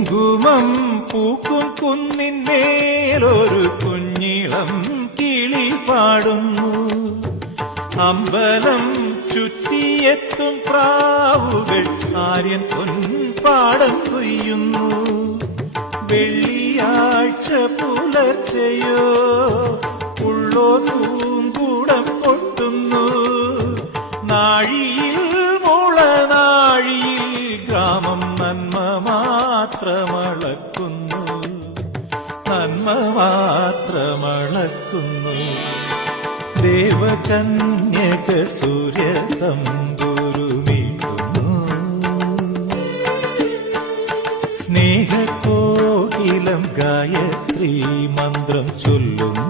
കുങ്കുമം പൂക്കും കുന്നിന്മേലൊരു കുഞ്ഞിളം കിളി പാടുന്നു. അമ്പലം ചുറ്റിയെത്തും പ്രാവുകൾ ആര്യൻ പൊൻപാടം കൊയ്യുന്നു. വെള്ളിയാഴ്ച പുലർച്ചയോ ഉള്ളോ പൂങ്കൂടം കൊട്ടുന്നു. നാഴിയിൽ മുളനാഴിയിൽ ഗ്രാമം നന്മ മാത്രമളക്കുന്നു, നന്മ മാത്രമളക്കുന്നു. ദേവകന്യക സൂര്യ തമ്പുരുമീട്ടുന്നു. സ്നേഹകോകിലം ഗായത്രി മന്ത്രം ചൊല്ലുന്നു.